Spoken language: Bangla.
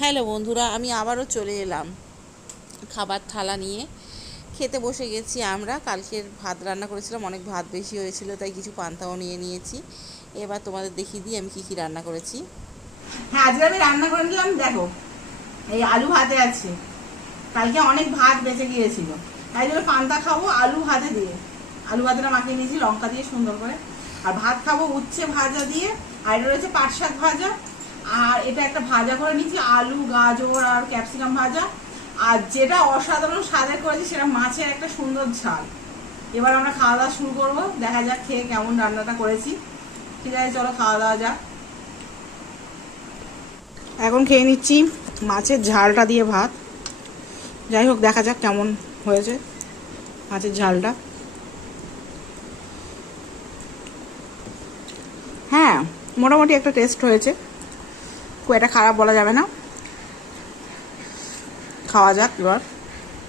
হ্যালো বন্ধুরা, আমি আবারও চলে এলাম খাবার থালা নিয়ে। খেতে বসে গেছি আমরা। কালকের ভাত রান্না করেছিলাম, অনেক ভাত বেশি হয়েছিল, তাই কিছু পান্তাও নিয়ে নিয়েছি। এবার তোমাদের দেখিয়ে দিই আমি কি রান্না করেছি। হ্যাঁ, আজকে আমি রান্না করে নিলাম। দেখো, এই আলু ভাতে আছে। কালকে অনেক ভাত বেঁচে গিয়েছিল, তাই জন্য পান্তা খাবো আলু ভাতে দিয়ে। আলু ভাতেটা মাখিয়ে নিয়েছি লঙ্কা দিয়ে সুন্দর করে। আর ভাত খাবো উচ্ছে ভাজা দিয়ে। আর এটা রয়েছে পাট শাক ভাজা। আর এটা একটা ভাজা করে নিয়েছি, আলু গাজর আর ক্যাপসিকাম ভাজা। আর যেটা অসাধারণ স্বাদের করেছি সেটা মাছের একটা সুন্দর ঝাল। এবার আমরা খাওয়া দাওয়া শুরু করবো। দেখা যাক খেয়ে কেমন রান্নাটা করেছি। ঠিক আছে, চলো খাওয়া দাওয়া যাক। এখন খেয়ে নিচ্ছি মাছের ঝালটা দিয়ে ভাত। যাই হোক, দেখা যাক কেমন হয়েছে মাছের ঝালটা। হ্যাঁ, মোটামুটি একটা টেস্ট হয়েছে, খুব একটা খারাপ বলা যাবে না। খাওয়া যাক এবার।